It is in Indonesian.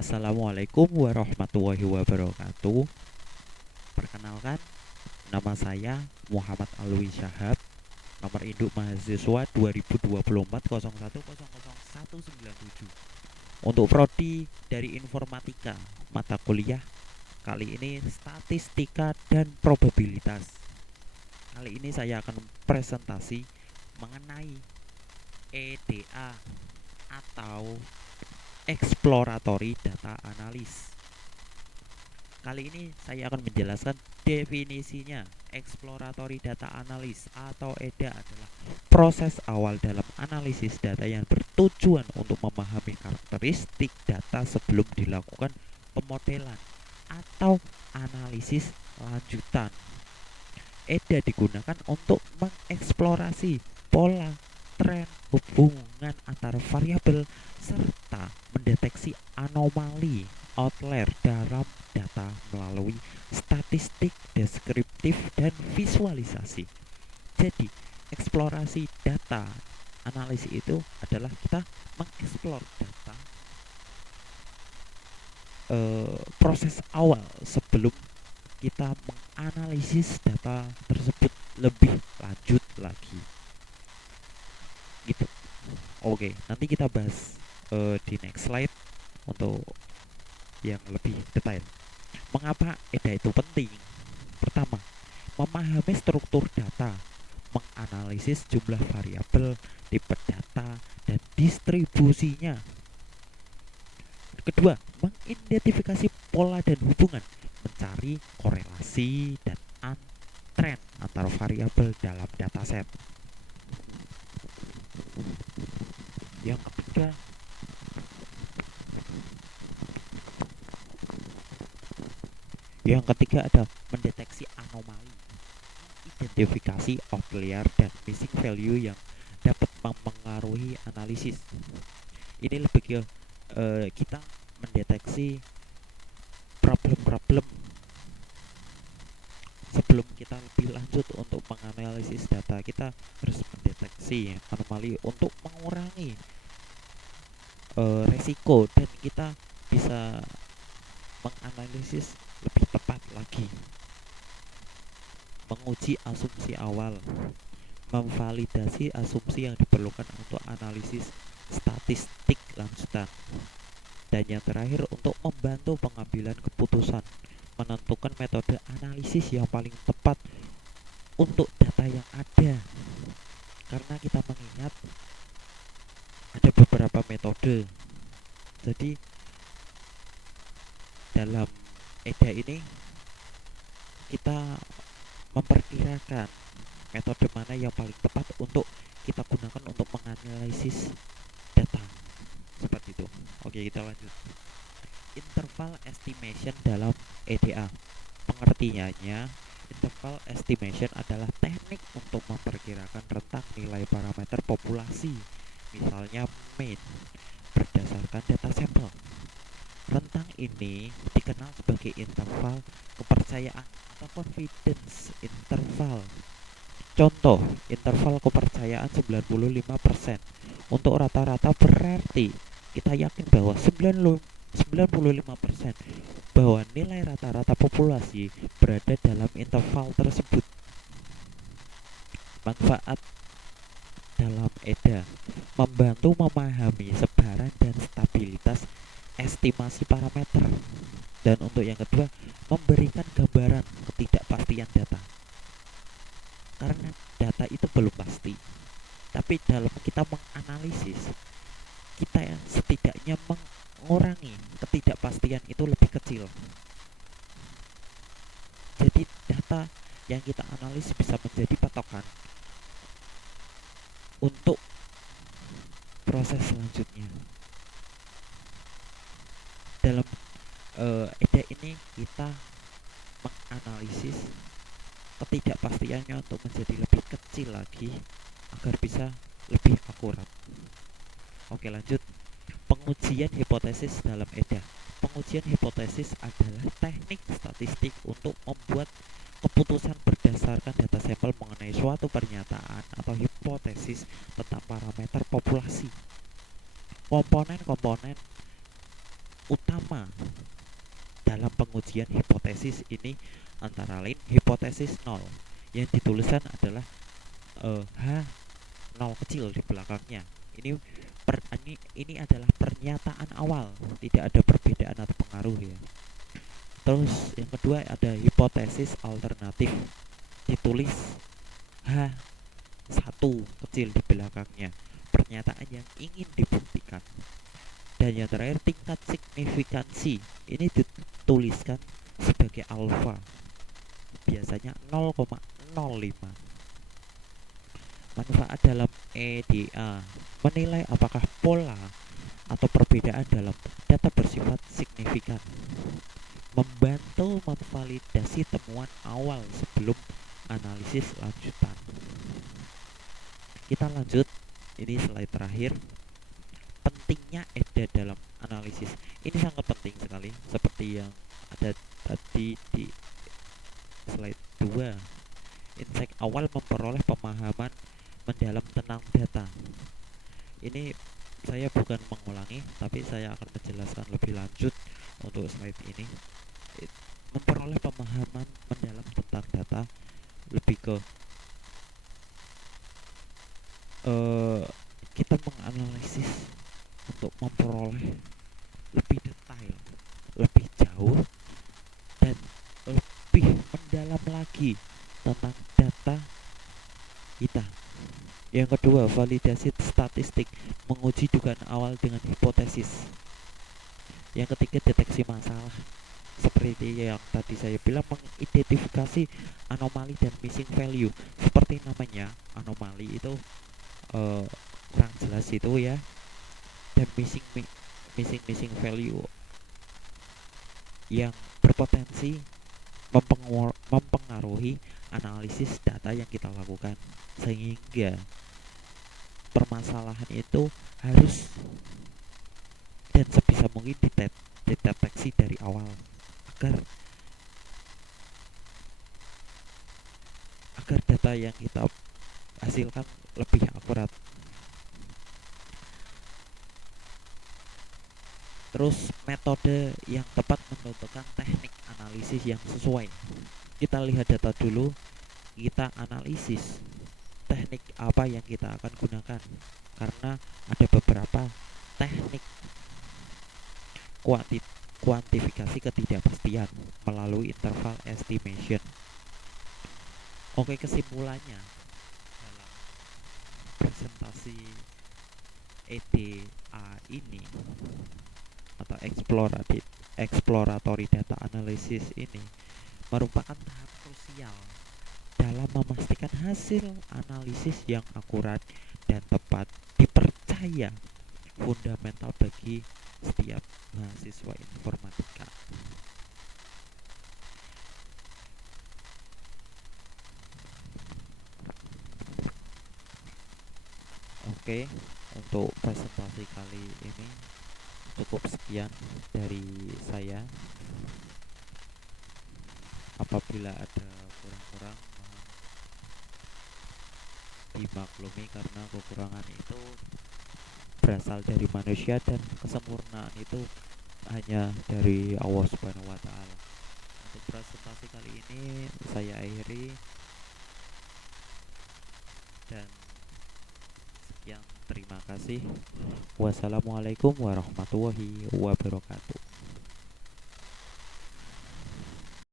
Assalamualaikum warahmatullahi wabarakatuh. Perkenalkan, nama saya Muhammad Alwi Syahab. Nomor induk mahasiswa 2024 010197. Untuk prodi dari informatika, mata kuliah kali ini statistika dan probabilitas. Kali ini saya akan presentasi mengenai EDA atau Exploratory Data Analysis. Kali ini saya akan menjelaskan definisinya. Exploratory Data Analysis atau EDA adalah proses awal dalam analisis data yang bertujuan untuk memahami karakteristik data sebelum dilakukan pemodelan atau analisis lanjutan. EDA digunakan untuk mengeksplorasi pola, tren, hubungan antar variabel serta mendeteksi anomali outlier dalam data melalui statistik deskriptif dan visualisasi. Jadi, eksplorasi data analisis itu adalah kita mengeksplor data, proses awal sebelum kita menganalisis data tersebut lebih lanjut lagi. Gitu. Oke, nanti kita bahas di next slide untuk yang lebih detail. Mengapa EDA itu penting? Pertama, memahami struktur data, menganalisis jumlah variabel, tipe data, dan distribusinya. Kedua, mengidentifikasi pola dan hubungan, mencari korelasi dan tren antar variabel dalam dataset. Yang ketiga, ada mendeteksi anomali, identifikasi outlier dan missing value yang dapat mempengaruhi analisis. Ini lebih ke kita mendeteksi problem-problem sebelum kita lebih lanjut untuk menganalisis data. Kita harus mendeteksi anomali untuk mengurangi resiko dan kita bisa menganalisis lebih tepat lagi. Menguji asumsi awal, memvalidasi asumsi yang diperlukan untuk analisis statistik lanjutan. Dan yang terakhir, untuk membantu pengambilan keputusan, menentukan metode analisis yang paling tepat untuk data yang ada. Karena kita mengingat ada beberapa metode. Jadi dalam EDA ini kita memperkirakan metode mana yang paling tepat untuk kita gunakan untuk menganalisis data. Seperti itu. Oke, kita lanjut. Interval estimation dalam EDA. Pengertiannya, interval estimation adalah teknik untuk memperkirakan rentang nilai parameter populasi, misalnya mean, berdasarkan data sampel. Rentang ini dikenal sebagai interval kepercayaan atau confidence interval. Contoh, interval kepercayaan 95%. Untuk rata-rata berarti kita yakin bahwa 95% bahwa nilai rata-rata populasi berada dalam interval tersebut. Manfaat dalam EDA membantu memahami sebaran dan stabilitas estimasi parameter. Dan untuk yang kedua, memberikan gambaran ketidakpastian data. Karena data itu belum pasti, tapi dalam kita menganalisis, kita setidaknya mengurangi ketidakpastian itu lebih kecil. Jadi data yang kita analisis bisa menjadi patokan untuk proses selanjutnya. Dalam EDA ini kita menganalisis ketidakpastiannya untuk menjadi lebih kecil lagi agar bisa lebih akurat. Oke, lanjut. Pengujian hipotesis dalam EDA. Pengujian hipotesis adalah teknik statistik untuk membuat keputusan berdasarkan data sampel mengenai suatu pernyataan atau hipotesis tentang parameter populasi. Komponen-komponen utama dalam pengujian hipotesis ini antara lain hipotesis nol, yang dituliskan adalah H nol kecil di belakangnya. Ini adalah pernyataan awal, tidak ada perbedaan atau pengaruh ya. Terus yang kedua ada hipotesis alternatif, ditulis H satu kecil di belakangnya, pernyataan yang ingin dibuktikan. Dan yang terakhir tingkat signifikansi, ini dituliskan sebagai alfa, biasanya 0,05. Manfaat dalam EDA menilai apakah pola atau perbedaan dalam data bersifat signifikan, membantu memvalidasi temuan awal sebelum analisis lanjutan. Kita lanjut, ini slide terakhir. Pentingnya EDA dalam analisis ini sangat penting sekali, seperti yang ada tadi di slide 2. Insight awal memperoleh pemahaman mendalam tentang data. Ini saya bukan mengulangi, tapi saya akan menjelaskan lebih lanjut untuk slide ini. Memperoleh pemahaman mendalam tentang data lebih ke kita menganalisis untuk memperoleh lebih detail, lebih jauh, dan lebih mendalam lagi tentang data kita. Yang kedua, validasi statistik, menguji dugaan awal dengan hipotesis. Yang ketiga, deteksi masalah, seperti yang tadi saya bilang, mengidentifikasi anomali dan missing value. Seperti namanya, anomali itu kurang jelas itu ya, dan missing value yang berpotensi mempengaruhi analisis data yang kita lakukan, sehingga permasalahan itu harus dan sebisa mungkin dideteksi dari awal agar data yang kita hasilkan lebih akurat. Terus metode yang tepat menentukan teknik analisis yang sesuai. Kita lihat data dulu, kita analisis teknik apa yang kita akan gunakan, karena ada beberapa teknik kuantifikasi ketidakpastian melalui interval estimation. Oke, kesimpulannya dalam presentasi EDA ini atau exploratory data analysis ini merupakan tahap krusial dalam memastikan hasil analisis yang akurat dan tepat dipercaya, fundamental bagi setiap mahasiswa informatika. Oke, untuk presentasi kali ini cukup sekian dari saya. Apabila ada kurang-kurang, mohon dimaklumi karena kekurangan itu berasal dari manusia dan kesempurnaan itu hanya dari Allah Subhanahu wa taala. Untuk presentasi kali ini saya akhiri, dan sekian, terima kasih. Wassalamualaikum warahmatullahi wabarakatuh.